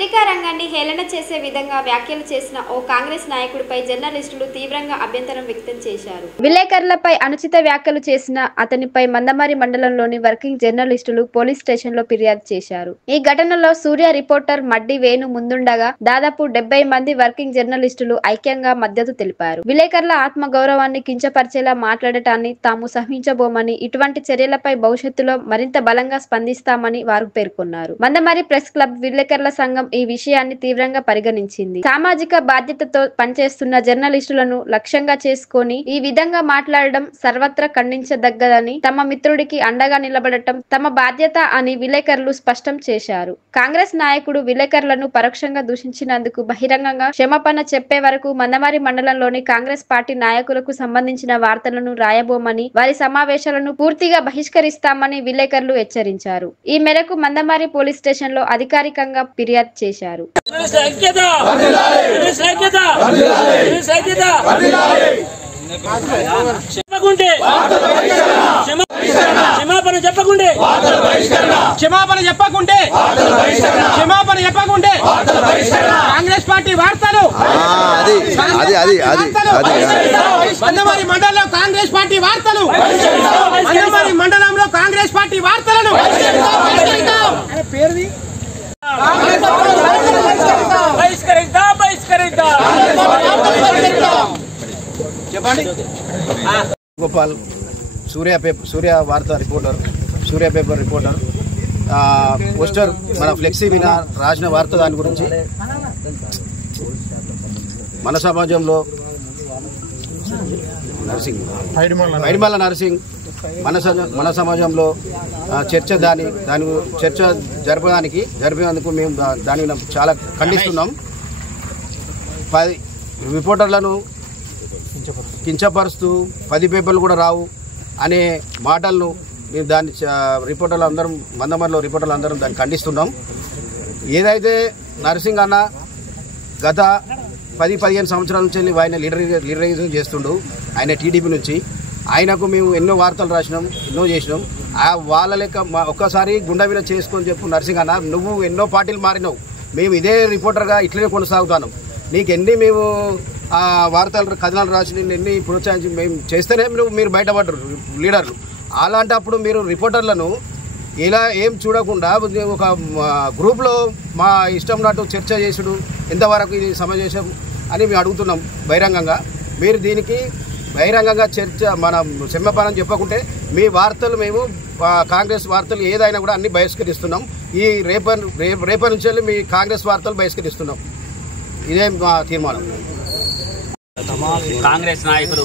పత్రికా రంగాన్ని హేళన చేసే విధంగా వ్యాఖ్యలు చేసిన ఓ కాంగ్రెస్ నాయకుడిపై జర్నలిస్టులు తీవ్రంగా అభ్యంతరం వ్యక్తం చేశారు. విలేకరులపై అనుచిత వ్యాఖ్యలు చేసిన అతనిపై మందమరి మండలంలోని వర్కింగ్ జర్నలిస్టులు పోలీస్ స్టేషన్లో ఫిర్యాదు చేశారు. ఈ ఘటనలో సూర్య రిపోర్టర్ మడ్డి వేణు ముందుండగా దాదాపు 70 మంది వర్కింగ్ జర్నలిస్టులు ఐక్యంగా మద్దతు తెలిపారు. విలేకరుల ఆత్మ గౌరవాన్ని కించపరిచేలా మాట్లాడటాన్ని తాము సహించబోమని, ఇటువంటి చర్యలపై భవిష్యత్తులో మరింత బలంగా స్పందిస్తామని వారు పేర్కొన్నారు. మందమరి ప్రెస్ క్లబ్ విలేకరుల సంఘం ఈ విషయాన్ని తీవ్రంగా పరిగణించింది. సామాజిక బాధ్యతతో పనిచేస్తున్న జర్నలిస్టులను లక్ష్యంగా చేసుకొని ఈ విధంగా మాట్లాడడం సర్వత్రా ఖండించదగ్గదని, తమ మిత్రుడికి అండగా నిలబడటం తమ బాధ్యత అని విలేకరులు స్పష్టం చేశారు. కాంగ్రెస్ నాయకుడు విలేకరులను పరోక్షంగా దూషించినందుకు బహిరంగంగా క్షమాపణ చెప్పే వరకు మందమరి మండలంలోని కాంగ్రెస్ పార్టీ నాయకులకు సంబంధించిన వార్తలను రాయబోమని, వారి సమావేశాలను పూర్తిగా బహిష్కరిస్తామని విలేకరులు హెచ్చరించారు. ఈ మేరకు మందమరి పోలీస్ స్టేషన్ లో అధికారికంగా ఫిర్యాదు చేశారు. కాంగ్రెస్ పార్టీ వార్తలు మందమరి మండలంలో కాంగ్రెస్ పార్టీ వార్తలు మందమరి మండలంలో కాంగ్రెస్ పార్టీ వార్తలను గోపాల్ సూర్య వార్తా రిపోర్టర్, సూర్య పేపర్ రిపోర్టర్, పోస్టర్ మన ఫ్లెక్సీ మీద రాసిన వార్త దాని గురించి మన సమాజంలో మైడిమల్ల నర్సింగ్ మన సమాజంలో చర్చ జరిపినందుకు మేము దానిని చాలా ఖండిస్తున్నాం. రిపోర్టర్లను కించపరుస్తూ 10 పేపర్లు కూడా రావు అనే మాటలను మేము దాన్ని రిపోర్టర్లు అందరం మందమరిలో రిపోర్టర్లు అందరం దాన్ని ఖండిస్తున్నాం. ఏదైతే నర్సింగ్ అన్న గత 10-15 సంవత్సరాల నుంచి ఆయన లీడరైజం చేస్తుండు, ఆయన టీడీపీ నుంచి. ఆయనకు మేము ఎన్నో వార్తలు రాసినాం, ఎన్నో చేసినాం. వాళ్ళ లెక్క ఒక్కసారి గుండె మీద చేసుకొని చెప్పు నర్సింగ్ అన్న, నువ్వు ఎన్నో పార్టీలు మారినావు, మేము ఇదే రిపోర్టర్గా ఇట్లనే కొనసాగుతాను. నీకు ఎన్ని మేము వార్తలు కథనాలు రాసి ఎన్ని ప్రోత్సహించి మేము చేస్తేనే మీరు బయటపడ్డారు లీడర్లు. అలాంటప్పుడు మీరు రిపోర్టర్లను ఇలా ఏం చూడకుండా ఒక గ్రూప్లో మా ఇష్టం నాటు చర్చ చేసుడు ఎంతవరకు ఇది సమంజసం అని మేము అడుగుతున్నాం బహిరంగంగా. మీరు దీనికి బహిరంగంగా చర్చ మనం క్షమాపణ చెప్పకుంటే మీ వార్తలు మేము కాంగ్రెస్ వార్తలు ఏదైనా కూడా అన్ని బహిష్కరిస్తున్నాం. ఈ రేపటి నుంచి మీ కాంగ్రెస్ వార్తలు బహిష్కరిస్తున్నాం. ఇదే మా తీర్మానం. కాంగ్రెస్ నాయకులు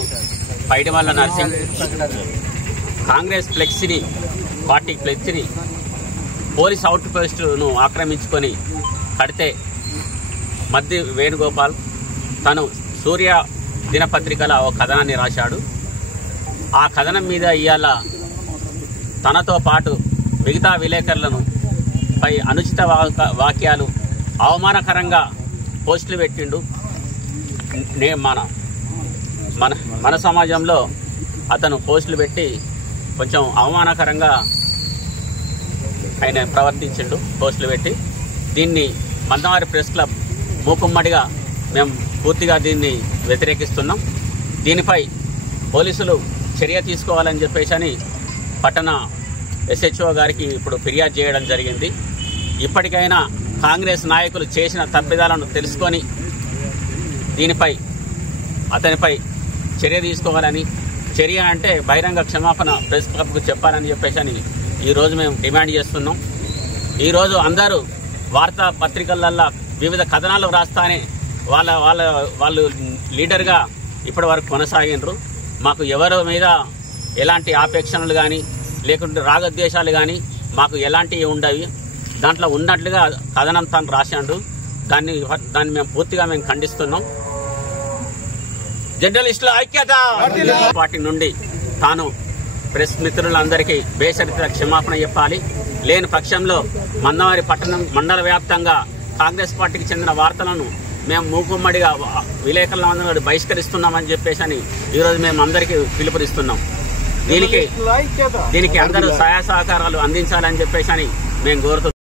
పైడిమల్ల నర్సింగ్ కాంగ్రెస్ ఫ్లెక్సీని, పార్టీ ఫ్లెక్సీని పోలీస్ అవుట్ పోస్టును ఆక్రమించుకొని కడితే మద్ది వేణుగోపాల్ తను సూర్య దినపత్రికలో ఒక కథనాన్ని రాశాడు. ఆ కథనం మీద ఇవాళ తనతో పాటు మిగతా విలేకరులను పై అనుచిత వాక్యాలు అవమానకరంగా పోస్టులు పెట్టిండు. మన సమాజంలో అతను పోస్టులు పెట్టి కొంచెం అవమానకరంగా ఆయన ప్రవర్తించిండు. పోస్టులు పెట్టి దీన్ని మందమరి ప్రెస్ క్లబ్ మూకుమ్మడిగా మేము పూర్తిగా దీన్ని వ్యతిరేకిస్తున్నాం. దీనిపై పోలీసులు చర్య తీసుకోవాలని చెప్పేసి పట్టణ SHO గారికి ఇప్పుడు ఫిర్యాదు చేయడం జరిగింది. ఇప్పటికైనా కాంగ్రెస్ నాయకులు చేసిన తప్పిదాలను తెలుసుకొని దీనిపై అతనిపై చర్య తీసుకోవాలని, చర్య అంటే బహిరంగ క్షమాపణ ప్రెస్ క్లబ్కు చెప్పాలని చెప్పేసి ఈరోజు మేము డిమాండ్ చేస్తున్నాం. ఈరోజు అందరూ వార్తా పత్రికలల్లో వివిధ కథనాలు రాస్తానే వాళ్ళు లీడర్గా ఇప్పటి వరకు కొనసాగినరు. మాకు ఎవరి మీద ఎలాంటి ఆపేక్షణలు కానీ లేకుంటే రాగద్వేషాలు కానీ మాకు ఎలాంటివి ఉండవి. దాంట్లో ఉన్నట్లుగా కథనం తను రాశాడు. దాన్ని మేము పూర్తిగా ఖండిస్తున్నాం. జర్నలిస్టుల ఐక్యత పార్టీ నుండి తాను ప్రెస్ మిత్రులందరికీ బేషరతుగా క్షమాపణ చెప్పాలి. లేని పక్షంలో మందమరి పట్టణం మండల వ్యాప్తంగా కాంగ్రెస్ పార్టీకి చెందిన వార్తలను మేము మూకుమ్మడిగా విలేకరులందరూ బహిష్కరిస్తున్నామని చెప్పేసి ఈరోజు మేము అందరికీ పిలుపునిస్తున్నాం. దీనికి అందరూ సహాయ సహకారాలు అందించాలని చెప్పేసి మేము కోరుతున్నాం.